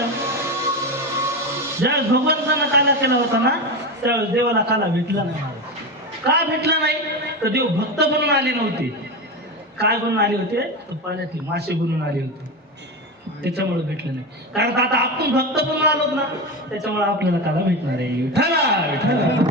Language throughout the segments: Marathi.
झालं ज्यावेळेस भगवंतानं काला केला होता ना त्यावेळेस देवाला काला भेटला नाही का भेटला नाही? तर देव भक्त बनून आले नव्हते. काय बनून आले होते? तर पाण्यातले मासे बनून आले होते. त्याच्यामुळे भेटलं नाही. कारण आता आपण भक्त बनून आलोत ना त्याच्यामुळे आपल्याला काला भेटणार आहे. विठ्ठला! विठ्ठला!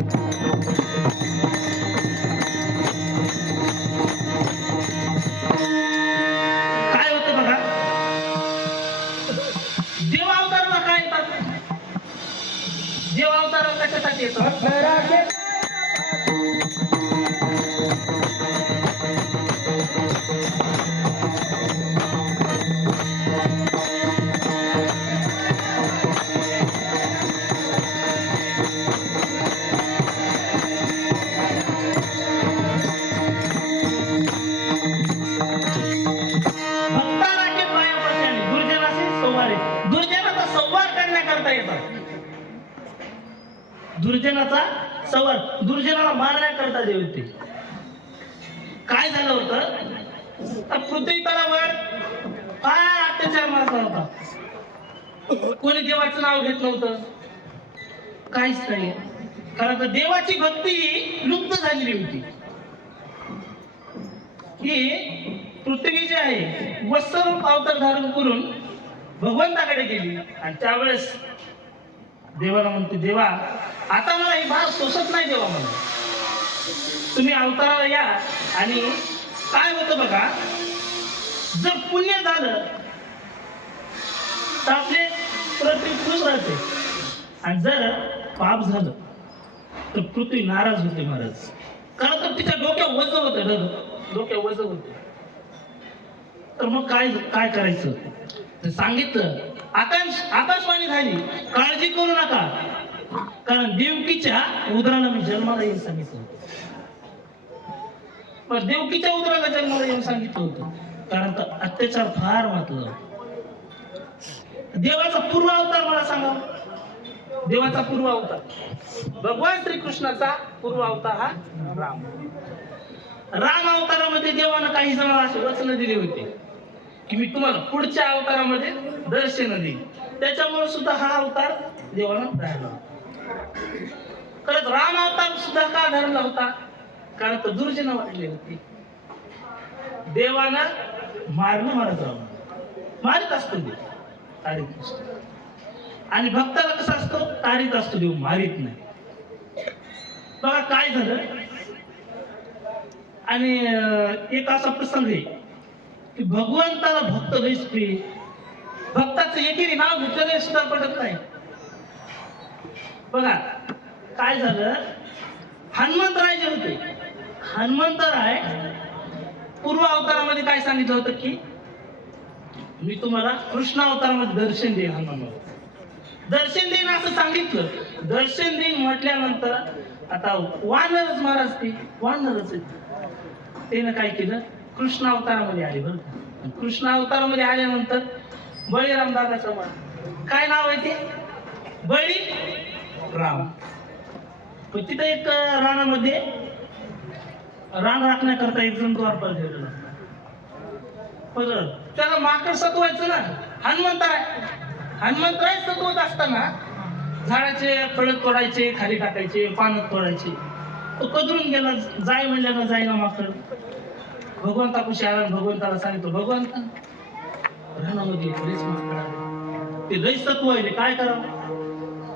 दुर्जनाचा संवार दुर्जनाला मारण्याकरता देव ते काय झालं होतं? पृथ्वी तलावर काय अत्याचार मारला होता. कोणी देवाचं नाव घेत नव्हतं काहीच नाही कारण तर देवाची भक्ती लुप्त झालेली होती. ही पृथ्वी जी आहे वस्त्र अवतार धारण करून भगवंताकडे गेली. आणि त्यावेळेस देवाला म्हणते देवा आता मला ही भार सोसत नाही देवा म्हणून. तुम्ही अवताराला या आणि काय होतं बघा जर पुण्य झालं तर आपले पृथ्वी खुश राहते. आणि जर पाप झालं तर पृथ्वी नाराज होते महाराज. कारण तर तिच्या डोक्या वज होतं डग डोक्यावर वज होते. तर मग काय काय करायचं? सांगितलं आकाश आकाशवाणी झाली काळजी करू नका. कारण देवकीच्या उदराला मी जन्माला येऊन सांगितलं पण देवकीच्या उदराला जन्माला येऊन सांगितलं होतं. कारण तर अत्याचार फार वाटलं. देवाचा पूर्व अवतार मला सांगा. देवाचा पूर्व अवतार भगवान श्रीकृष्णाचा पूर्व अवतार हा राम. राम अवतारामध्ये देवानं काही जणांना असे वचन दिले होते. की मी तुम्हाला पुढच्या अवतारामध्ये दर्शन देईन. त्याच्यामुळे सुद्धा हा अवतार देवानं धरला खरंच राम अवतार सुद्धा का धरला होता? कारण तर दुर्जन वाढले होते. देवानं मारणं मारत राम मारित असतो देव. तारीत असतो आणि भक्ताला कसा असतो? तारीत असतो देव मारित नाही. बघा काय झालं? आणि एक असा प्रसंग आहे. की भगवंताला भक्त दिसते. भक्ताचं एकेरी नाव घेतलेलं सुद्धा पडत नाही. बघा काय झालं? हनुमंतराय जे होते. हनुमंतराय पूर्व अवतारामध्ये काय सांगितलं होतं की मी तुम्हाला कृष्ण अवतारामध्ये दर्शन देईन हनुमान. दर्शन देईन असं सांगितलं. दर्शन देईन म्हटल्यानंतर आता वानरच महाराज ते वानरच ते त्यानं काय केलं? कृष्ण अवतारामध्ये आले बरं का. कृष्ण अवतारामध्ये आल्यानंतर बळीराम दादाचं मान काय नाव आहे ते? बळी राम. पण तिथं एक रानामध्ये रान राखण्याकरता एक जण द्वारपाल ठेवलेला पण त्याला माकड सतवायचं ना? हनुमंतराय हनुमंतराय सतवत असताना झाडाचे फळ तोडायचे खाली टाकायचे पानं तोडायचे. तो कदरून गेला जाय म्हणल्यानं जायना माकड. भगवंतापाशी आला भगवंताला सांगितलं भगवंत रानामध्ये लयच माकड ते लयच तत्व आहे काय करावं?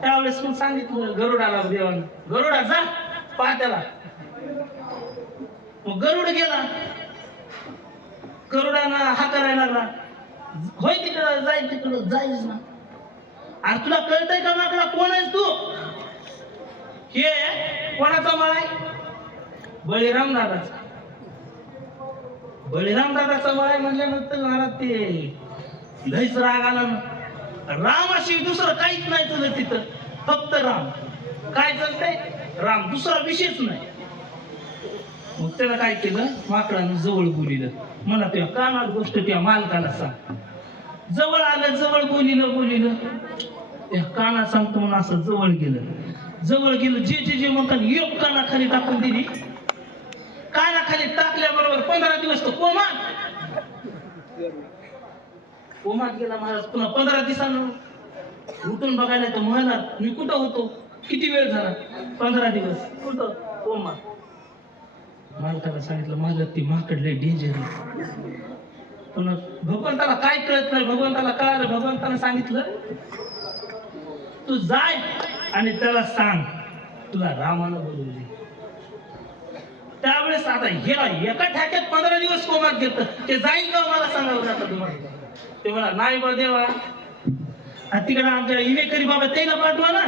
त्यावेळेस मग सांगितलं गरुडाला देवानं गरुडा जा पहा त्याला. मग गरुड गेला. गरुडाना हा करायला लागला. होय तिकडं जाय तिकडं जायच ना. अरे तुला कळतंय का माकडा कोण आहेस तू? हे कोणाचा माळ आहे? बळीराम दादाचा. बळीराम दादाचा बाय म्हणल्यानंतर महाराज ते लयच राग आला ना रामाशी दुसरं काहीच नाही तुझं तिथं फक्त राम. काय चालतंय? राम. दुसरा विषयच नाही. मग त्याला काय केलं? माकडानं जवळ बोलिलं. म्हणा तेव्हा कानात गोष्ट त्या मालकाला सांग. जवळ आलं जवळ बोलिलं बोलिलं. त्या काना सांगतो म्हणून असं जवळ गेलं. जवळ गेलं जे जे जे म्हणतात एक काना खाली टाकून दिली कानाखाली टाकल्याबरोबर पंधरा दिवस तो कोमात. कोमात गेला महाराज पुन्हा पंधरा दिवसानं. उठून बघायला तर महिनात मी कुठं होतो? किती वेळ झाला? पंधरा दिवस. कुठं? कोमा मालकाला सांगितलं माझं ती माकड लय डेंजर पण भगवंताला काय कळत नाही? भगवंताला कळालं भगवंताला सांगितलं तू जाय आणि त्याला सांग. तुला रामानं बोलवले त्यावेळेस आता ह्याला एका ठ्याक्यात पंधरा दिवस कोमात घेत. ते जाईल का मला सांगावं आता तुम्हाला? ते म्हणा नाही बा देवा. तिकडे आमच्या इनेकरी बाबा त्याला पाठवा ना.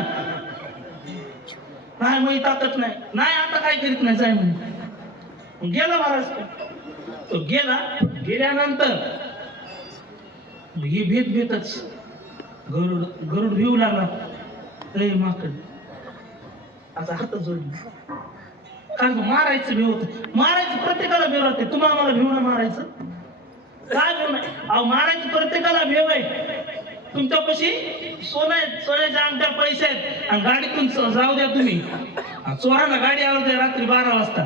नाही मग ताकत नाही. नाही आता काय करीत नाही जाय म्हणे गेला महाराज तो. गेला. गेल्यानंतर ही भीत भीतच गरुड गरुड भिवू लागला. रे माकड आता हात जोडली कारण मारायचं भेव होतं. मारायचं प्रत्येकाला भेव राहते तुम्हाला मला भेवणं मारायचं? काय भेव नाही अहो मारायचं प्रत्येकाला भेव आहे तुमच्यापाशी सोनं आहे सोन्याच्या अंगठ्या पैसे आहेत. आणि गाडीतून जाऊ द्या तुम्ही. चोरांना गाडी आवडते रात्री बारा वाजता.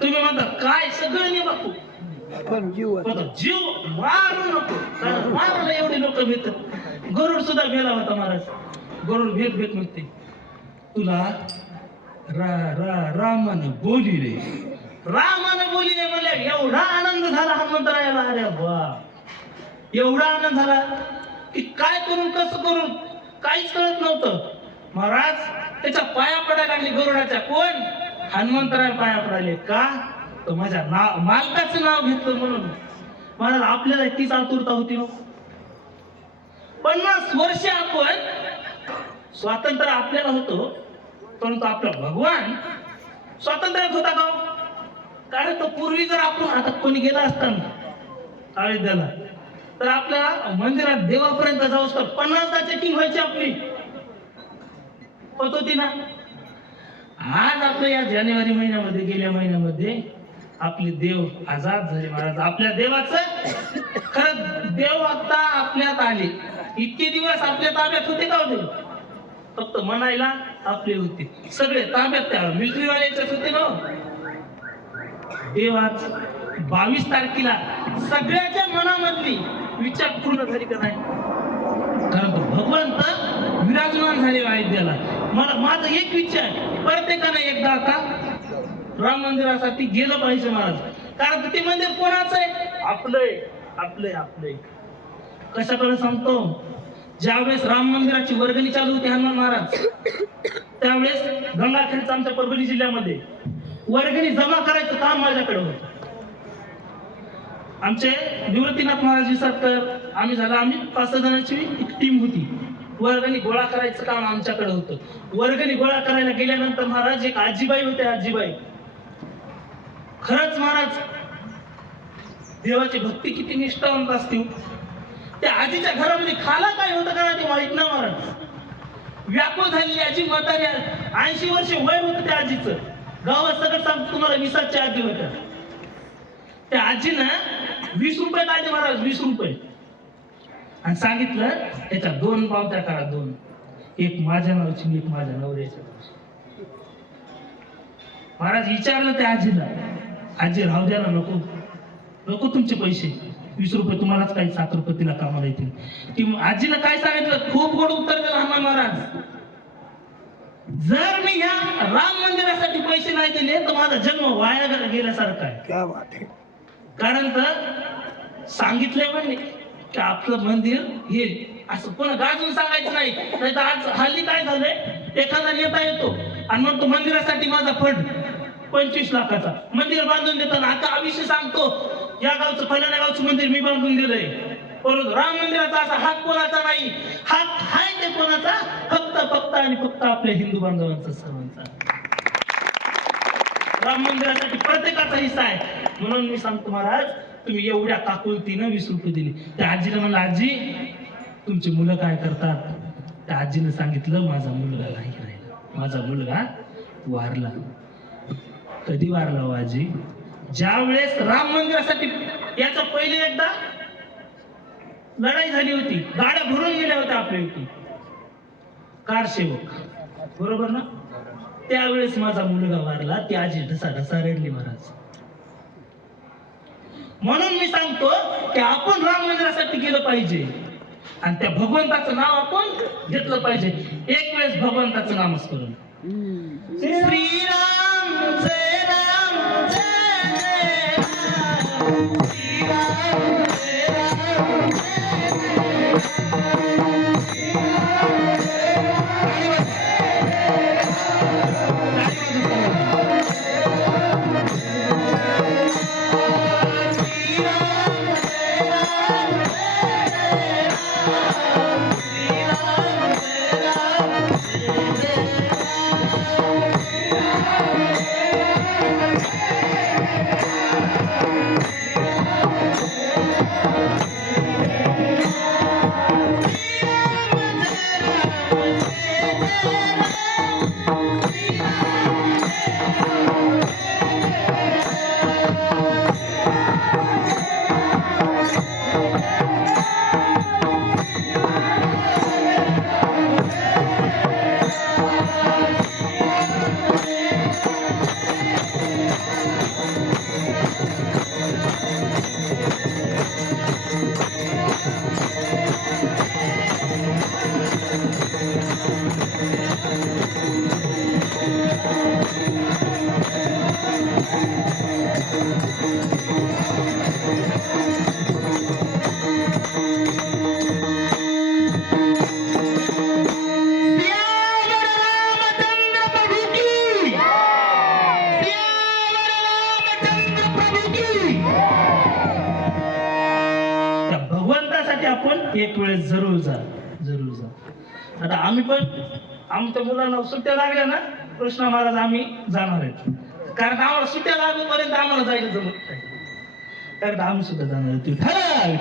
तुम्ही म्हणता काय सगळं नाही बापू. पण जीव जीव मारू नको. कारण मारायला एवढे लोक भेटत गरुड सुद्धा गेला होता महाराज. गरुड भेट भेट म्हणते. तुला रा रा रामानं बोली रे रामानं बोली रे म्हणल्या एवढा आनंद झाला हनुमंतरायाला. अरे वा एवढा आनंद झाला की काय करून कसं करून काहीच कळत नव्हतं. महाराज त्याच्या पाया पडायला लागले गरुडाच्या. कोण? हनुमंतराय पाया पडायले. का? तर माझ्या नाव मालकाचं नाव घेतलं म्हणून. महाराज आपल्याला तीच आतुरता होती हो. पन्नास वर्ष आपण स्वातंत्र्य आपल्याला होतो. परंतु आपला भगवान स्वातंत्र्यात होता का हो? कारण तो पूर्वी जर आपण हातात कोणी गेला असताना अयोध्याला तर आपल्या मंदिरात देवापर्यंत जाऊ शकतो. पन्नासदा चेकिंग व्हायची आपली. होत होती ना? आज आपल्या या जानेवारी महिन्यामध्ये गेल्या महिन्यामध्ये आपले देव आजाद झाले महाराज. आपल्या देवाचं खरं देव आता आपल्यात आले. इतके दिवस आपल्या ताब्यात होते का होते देव फक्त म्हणायला आपले होते. सगळे ताब्यात त्या मिलिटरीवाल्याच्याच होते ना हो. बावीस तारखेला सगळ्याच्या मनामधली विचार पूर्ण झाली का नाही? कारण तो भगवंत विराजमान झाले हो अयोध्याला. मला माझा एक विचार प्रत्येकाने एकदा आता राम मंदिरासाठी गेलं पाहिजे महाराज. कारण ते मंदिर कोणाचं आहे? आपलंय आपलंय आपलंय कशाकडे सांगतो? ज्यावेळेस राम मंदिराची वर्गणी चालू होती हनुमान महाराज त्यावेळेस गंगाखेडचं आमच्या परभणी जिल्ह्यामध्ये वर्गणी जमा करायचं काम माझ्याकडे होत. आमचे निवृत्तीनाथ महाराज विसारकर आम्ही झाला आम्ही पाच सहा जणांची एक टीम होती. वर्गणी गोळा करायचं काम आमच्याकडे होतं. वर्गणी गोळा करायला गेल्यानंतर महाराज एक आजीबाई होते आजीबाई. खरंच महाराज देवाची भक्ती किती निष्ठावंत असते हो. त्या आजीच्या घरामध्ये खाला काय होतं का ते माहीत ना महाराज व्याकुळ झालेली आजी म्हातारी ऐंशी वर्ष वय होतं त्या आजीचं. गावात सगळं सांगतो तुम्हाला विसाच्या आजी होत्या त्या आजीनं वीस रुपये काढले महाराज वीस रुपये. आणि सांगितलं त्याच्या दोन पावत्या करा दोन. एक माझ्या नावाची एक माझ्या नवऱ्याच्या नावाची. महाराज विचारलं त्या आजीला. आजी राहू द्या ना नको. नको तुमचे पैसे. वीस रुपये तुम्हालाच काही सात रुपये तिला कामाला येतील. ती आजीनं काय सांगितलं? खूप गोड उत्तर दिलं हनुमान महाराज. जर मी ह्या राम मंदिरासाठी पैसे नाही दिले तर माझा जन्म वाया गेल्यासारखा आहे. क्या बात कारण तर सांगितले म्हणजे की आपलं मंदिर हे असं कोण गाजून सांगायचं नाही. नाही तर आज हल्ली काय झालंय? एखादा नेता येतो आणि मग तो मंदिरासाठी माझा फंड पंचवीस लाखाचा. मंदिर बांधून देताना आता आविषय सांगतो. या गावचं पहिल्या गावचं मंदिर मी बांधून दिलंय. परंतु राम मंदिराचा असा हात कोणाचा नाही. हात हाय ते कोणाचा? फक्त फक्त आणि फक्त आपल्या हिंदू बांधवांचा सर्वांचा. राम मंदिरासाठी प्रत्येकाचा हिस्सा आहे. म्हणून मी सांगतो महाराज तुम्ही एवढ्या काकुलतीनं वीस रुपये दिले. त्या आजीला म्हणलं आजी तुमची मुलं काय करतात? त्या आजीनं सांगितलं माझा मुलगा नाही राहिला. माझा मुलगा वारला. कधी वारला हो आजी? ज्या वेळेस राम मंदिरासाठी याच्या पहिले एकदा लढाई झाली होती. गाड्या भरून गेल्या होत्या आपल्यापैकी कारसेवक बरोबर ना? त्यावेळेस माझा मुलगा वारला. ती आजी ढसा ढसा रडली महाराज. म्हणून मी सांगतो की आपण राम मंदिरासाठी गेलं पाहिजे. आणि त्या भगवंताचं नाव आपण घेतलं पाहिजे. एक वेळेस भगवंताचं नामस्मरण. Shriram Thank you. भगवंतासाठी आपण एक वेळेस जरूर जा जरूर जा. आता आम्ही पण आमच्या मुलांना सुट्ट्या लागल्या ना कृष्ण महाराज आम्ही जाणार आहेत कारण आम्हाला सुट्ट्या लागूपर्यंत आम्हाला जायला जमत नाही. कारण आम्ही सुद्धा जाणार आहे.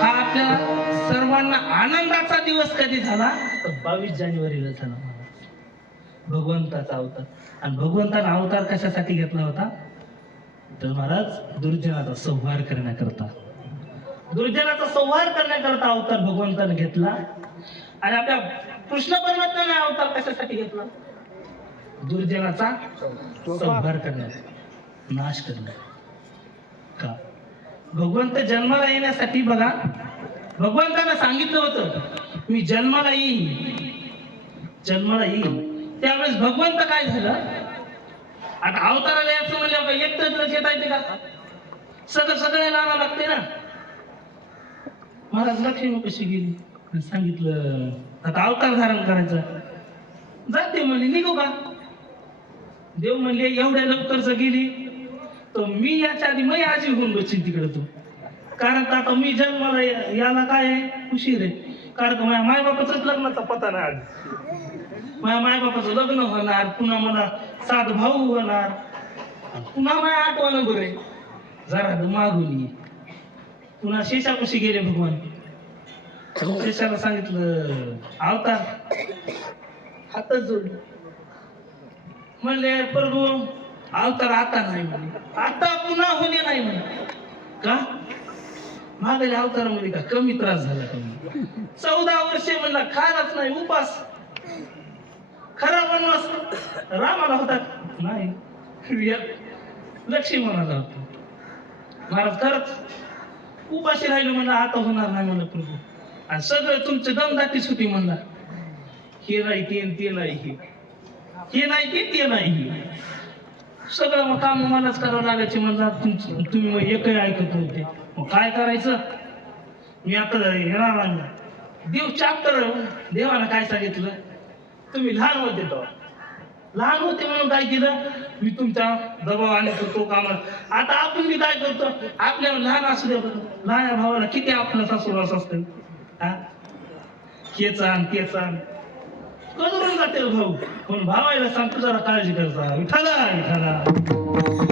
हा आपल्याला सर्वांना आनंदाचा दिवस कधी झाला? तर बावीस जानेवारीला झाला. भगवंताचा अवतार. आणि भगवंताचा अवतार कशासाठी घेतला होता? तर महाराज दुर्जनाचा संहार करण्याकरता. दुर्जनाचा संहार करण्याकरता अवतार भगवंताने घेतला. आणि आपल्या कृष्ण परमात्म्याने अवतार कशासाठी घेतला? दुर्जनाचा संहार करण्याचा नाश करण्याचा का? भगवंत जन्माला येण्यासाठी बघा. भगवंतानं सांगितलं होतं मी जन्माला येईन. जन्माला येईन. त्यावेळेस भगवंत काय झालं? आता अवताराला यायचं म्हणजे आपण एकटंच येता येते का? सगळं सगळ्याला आणावं लागते ना. महाराज लक्ष्मी कशी गेली? सांगितलं आता अवतार धारण करायचं. जाते म्हणले निघू का? देव म्हणले एवढ्या लवकर जर गेली तर मी याच्या आधी मी आजी होऊन बसेन तिकडे तू. कारण का आता मी जन्माला याला काय आहे? उशीर आहे. कारण का माझ्या मायबापाचंच लग्नाचा पता नाही आज माझ्या मायबापाचं लग्न होणार पुन्हा मला सात भाऊ होणार. पुन्हा माझ्या आठवण बरे. जरा मागून ये. पुन्हा शेषापाशी गेले भगवान. शेषाला सांगितलं अवतार हातच जोड. म्हणले प्रभू अवतार आता नाही म्हणे. आता पुन्हा होणे नाही म्हणे. का? मागल्या अवतारामध्ये का? कमी त्रास झाला कमी चौदा वर्षे म्हणला खायलाच नाही उपास. खरा वनवास रामाला होता नाही. लक्ष्मी म्हणाला होता. महाराज खरंच उपाशी राहिलो म्हणलं आता होणार नाही म्हणलं प्रभू. आणि सगळं तुमचं दमदाती सुटी म्हणला. हे नाही ते ते नाही हे. हे नाही ते ते नाही सगळं मग काम मलाच करावं लागायचे म्हणला तुमचं तुम्ही मग एकही ऐकत होते मग काय करायचं? मी आता येणार नाही. देव चाप्टर देवानं काय सांगितलं? तुम्ही लहान होते तो लहान होते म्हणून काय केलं? मी तुमचा दबाव आणि तो कामाला. आता आपण मी काय करतो? आपल्या लहान असू द्या लहान भावाला किती आपलं सासूरवास असतं? हा? केच आण तेच आण कधरून जाते हो भाऊ? पण भावायला सांगतो जरा काळजी करता विठाला विठाला